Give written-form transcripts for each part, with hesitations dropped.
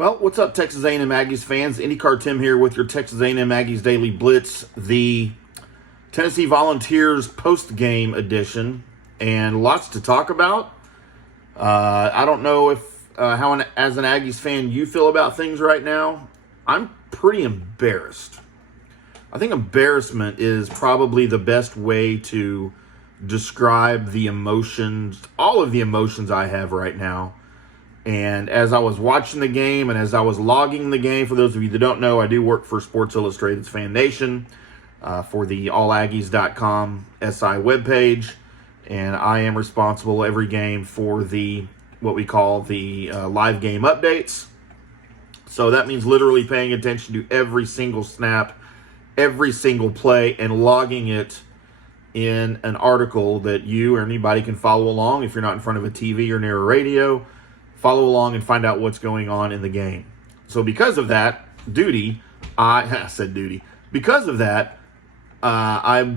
Well, what's up, Texas A&M Aggies fans? IndyCar Tim here with your Texas A&M Aggies Daily Blitz, the Tennessee Volunteers post-game edition, and lots to talk about. I don't know if how, as an Aggies fan, you feel about things right now. I'm pretty embarrassed. I think embarrassment is probably the best way to describe the emotions, all of the emotions I have right now. And as I was watching the game and as I was logging the game, for those of you that don't know, I do work for Sports Illustrated's Fan Nation for the allaggies.com SI webpage. And I am responsible every game for the what we call the live game updates. So that means literally paying attention to every single snap, every single play, and logging it in an article that you or anybody can follow along if you're not in front of a TV or near a radio. Follow along and find out what's going on in the game. So because of that, because of that, I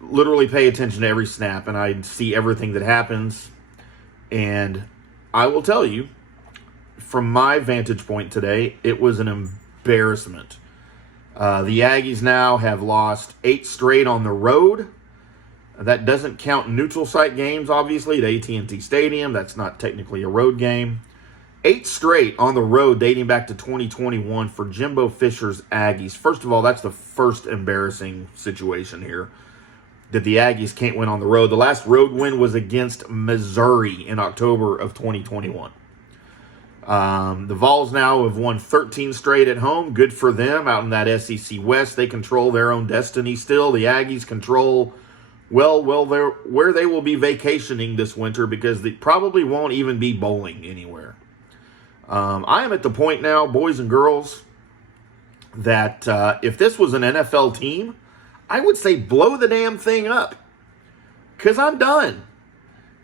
literally pay attention to every snap and I see everything that happens. And I will tell you, from my vantage point today, it was an embarrassment. The Aggies now have lost 8 straight on the road. That doesn't count neutral site games, obviously, at AT&T Stadium. That's not technically a road game. 8 straight on the road dating back to 2021 for Jimbo Fisher's Aggies. First of all, that's the first embarrassing situation here, that the Aggies can't win on the road. The last road win was against Missouri in October of 2021. The Vols now have won 13 straight at home. Good for them out in that SEC West. They control their own destiny still. The Aggies control where they will be vacationing this winter because they probably won't even be bowling anywhere. I am at the point now, boys and girls, that if this was an NFL team, I would say blow the damn thing up because I'm done.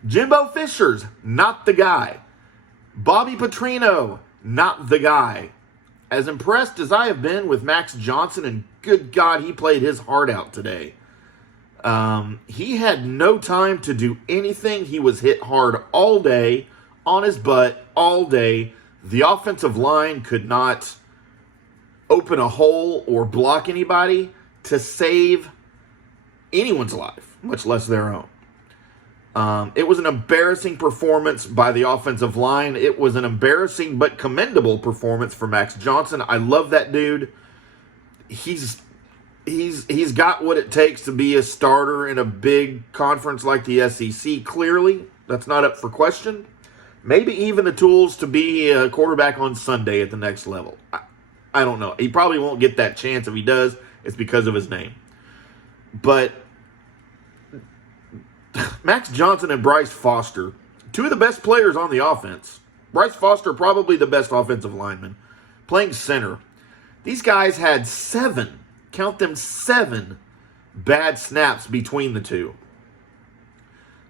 Jimbo Fisher's not the guy. Bobby Petrino, not the guy. As impressed as I have been with Max Johnson, and good God, he played his heart out today. He had no time to do anything. He was hit hard all day, on his butt all day. The offensive line could not open a hole or block anybody to save anyone's life, much less their own. It was an embarrassing performance by the offensive line. It was an embarrassing but commendable performance for Max Johnson. I love that dude. He's got what it takes to be a starter in a big conference like the SEC, clearly. That's not up for question. Maybe even the tools to be a quarterback on Sunday at the next level. I don't know. He probably won't get that chance. If he does, it's because of his name. But Max Johnson and Bryce Foster, 2 of the best players on the offense. Bryce Foster, probably the best offensive lineman, playing center. These guys had 7 bad snaps between the two.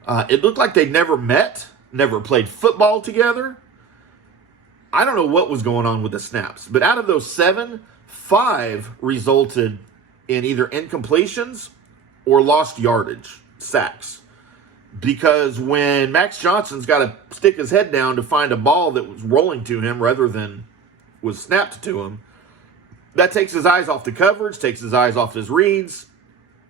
It looked like they'd never met, never played football together. I don't know what was going on with the snaps, but out of those 7, 5 resulted in either incompletions or lost yardage, sacks. Because when Max Johnson's got to stick his head down to find a ball that was rolling to him rather than was snapped to him, that takes his eyes off the coverage, takes his eyes off his reads,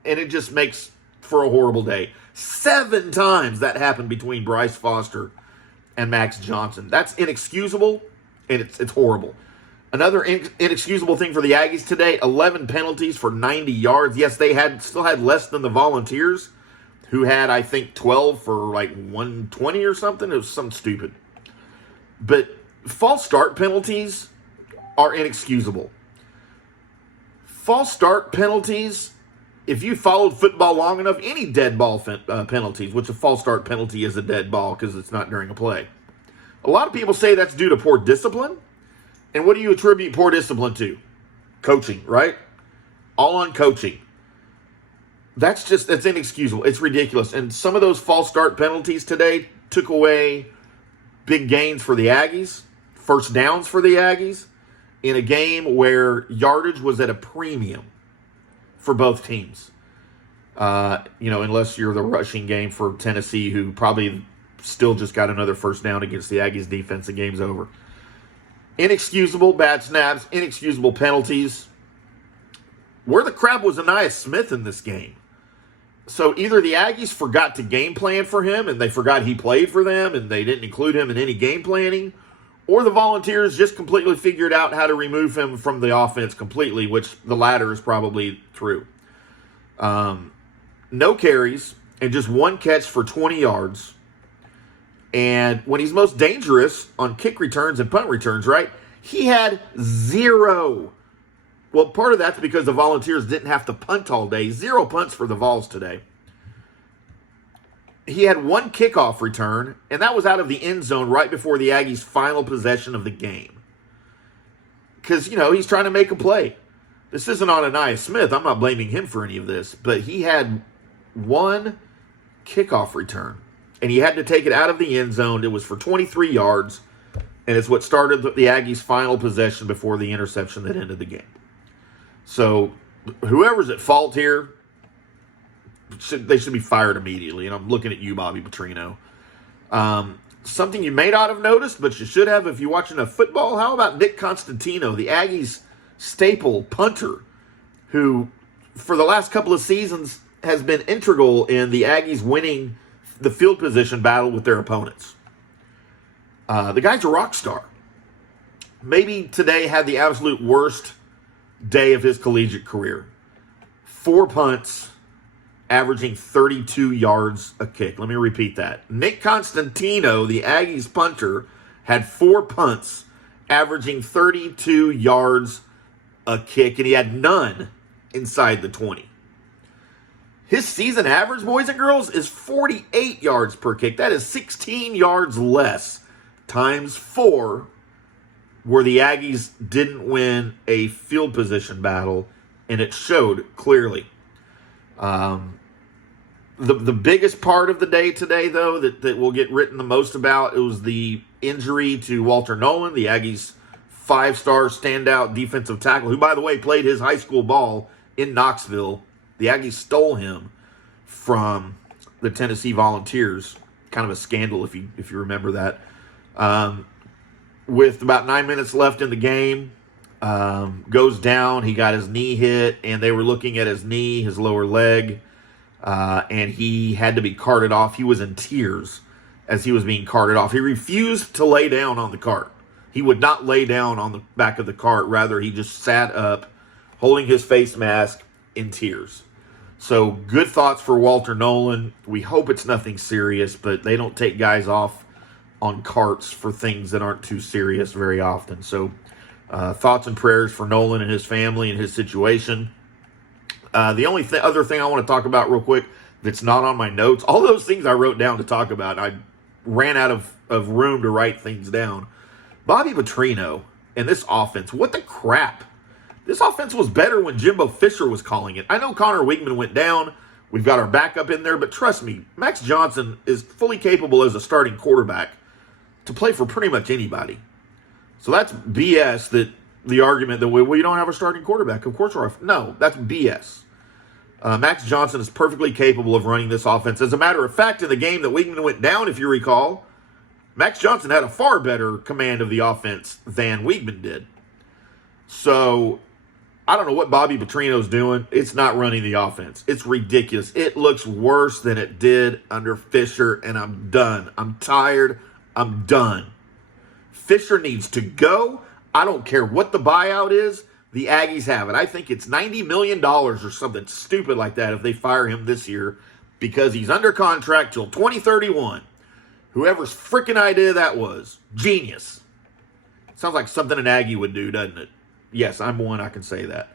and it just makes for a horrible day. 7 times that happened between Bryce Foster and Max Johnson. That's inexcusable, and it's horrible. Another inexcusable thing for the Aggies today, 11 penalties for 90 yards. Yes, they still had less than the Volunteers, who had, I think, 12 for like 120 or something. It was something stupid. But false start penalties are inexcusable. False start penalties, if you followed football long enough, any dead ball penalties, which a false start penalty is a dead ball because it's not during a play. A lot of people say that's due to poor discipline. And what do you attribute poor discipline to? Coaching, right? All on coaching. That's inexcusable. It's ridiculous. And some of those false start penalties today took away big gains for the Aggies, first downs for the Aggies, in a game where yardage was at a premium for both teams. Unless you're the rushing game for Tennessee, who probably still just got another first down against the Aggies defense, the game's over. Inexcusable bad snaps, inexcusable penalties. Where the crap was Anais Smith in this game? So either the Aggies forgot to game plan for him and they forgot he played for them and they didn't include him in any game planning, or the Volunteers just completely figured out how to remove him from the offense completely, which the latter is probably true. No carries and just one catch for 20 yards. And when he's most dangerous on kick returns and punt returns, right, he had 0. Well, part of that's because the Volunteers didn't have to punt all day. 0 punts for the Vols today. He had one kickoff return, and that was out of the end zone right before the Aggies' final possession of the game. Because, he's trying to make a play. This isn't on Anais Smith. I'm not blaming him for any of this. But he had one kickoff return, and he had to take it out of the end zone. It was for 23 yards, and it's what started the Aggies' final possession before the interception that ended the game. So whoever's at fault here, they should be fired immediately. And I'm looking at you, Bobby Petrino. Something you may not have noticed, but you should have if you're watching enough football. How about Nick Constantino, the Aggies' staple punter, who for the last couple of seasons has been integral in the Aggies winning the field position battle with their opponents. The guy's a rock star. Maybe today had the absolute worst day of his collegiate career. 4 punts, averaging 32 yards a kick. Let me repeat that. Nick Constantino, the Aggies punter, had 4 punts, averaging 32 yards a kick, and he had none inside the 20. His season average, boys and girls, is 48 yards per kick. That is 16 yards less, times 4, where the Aggies didn't win a field position battle, and it showed clearly. The biggest part of the day today, though, that will get written the most about, it was the injury to Walter Nolan, the Aggies' 5-star standout defensive tackle, who, by the way, played his high school ball in Knoxville. The Aggies stole him from the Tennessee Volunteers. Kind of a scandal if you remember that. With about 9 minutes left in the game, goes down. He got his knee hit, and they were looking at his knee, his lower leg, and he had to be carted off. He was in tears as he was being carted off. He refused to lay down on the cart. He would not lay down on the back of the cart. Rather, he just sat up, holding his face mask in tears. So good thoughts for Walter Nolan. We hope it's nothing serious, but they don't take guys off on carts for things that aren't too serious very often. So thoughts and prayers for Nolan and his family and his situation. The only other thing I want to talk about real quick that's not on my notes, all those things I wrote down to talk about, I ran out of room to write things down. Bobby Petrino and this offense, what the crap? This offense was better when Jimbo Fisher was calling it. I know Connor Weigman went down. We've got our backup in there, but trust me, Max Johnson is fully capable as a starting quarterback to play for pretty much anybody. So that's BS, that the argument that we don't have a starting quarterback. Of course we're no, that's BS. Max Johnson is perfectly capable of running this offense. As a matter of fact, in the game that Weigman went down, if you recall, Max Johnson had a far better command of the offense than Weigman did. So I don't know what Bobby Petrino's doing. It's not running the offense. It's ridiculous. It looks worse than it did under Fisher, and I'm done. I'm tired. I'm done. Fisher needs to go. I don't care what the buyout is. The Aggies have it. I think it's $90 million or something stupid like that if they fire him this year, because he's under contract till 2031. Whoever's freaking idea that was. Genius. Sounds like something an Aggie would do, doesn't it? Yes, I'm one. I can say that.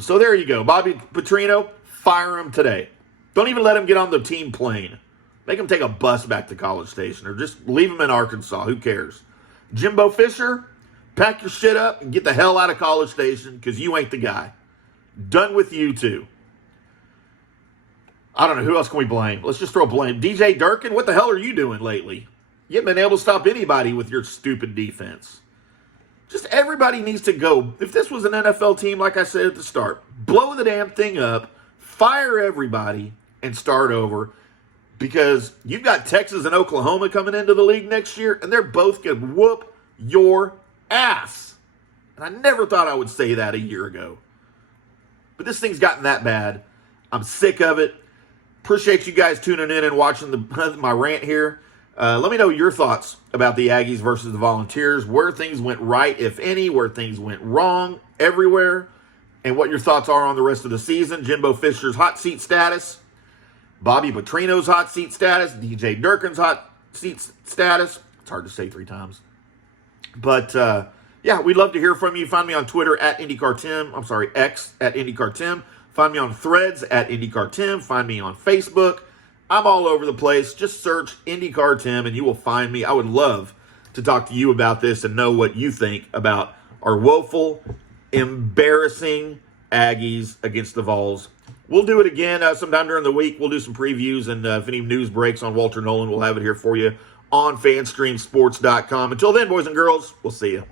So there you go. Bobby Petrino, fire him today. Don't even let him get on the team plane. Make him take a bus back to College Station, or just leave him in Arkansas. Who cares? Jimbo Fisher, pack your shit up and get the hell out of College Station, because you ain't the guy. Done with you too. I don't know. Who else can we blame? Let's just throw blame. DJ Durkin, what the hell are you doing lately? You haven't been able to stop anybody with your stupid defense. Just everybody needs to go. If this was an NFL team, like I said at the start, blow the damn thing up, fire everybody, and start over. Because you've got Texas and Oklahoma coming into the league next year, and they're both going to whoop your ass. And I never thought I would say that a year ago. But this thing's gotten that bad. I'm sick of it. Appreciate you guys tuning in and watching my rant here. Let me know your thoughts about the Aggies versus the Volunteers, where things went right, if any, where things went wrong, everywhere, and what your thoughts are on the rest of the season. Jimbo Fisher's hot seat status, Bobby Petrino's hot seat status, DJ Durkin's hot seat status. It's hard to say 3 times. But, yeah, we'd love to hear from you. Find me on Twitter at IndyCarTimm. I'm sorry, X at IndyCarTimm. Find me on Threads at IndyCarTimm. Find me on Facebook. I'm all over the place. Just search IndyCarTimm and you will find me. I would love to talk to you about this and know what you think about our woeful, embarrassing Aggies against the Vols. We'll do it again sometime during the week. We'll do some previews, and if any news breaks on Walter Nolan, we'll have it here for you on FanStreamSports.com. Until then, boys and girls, we'll see you.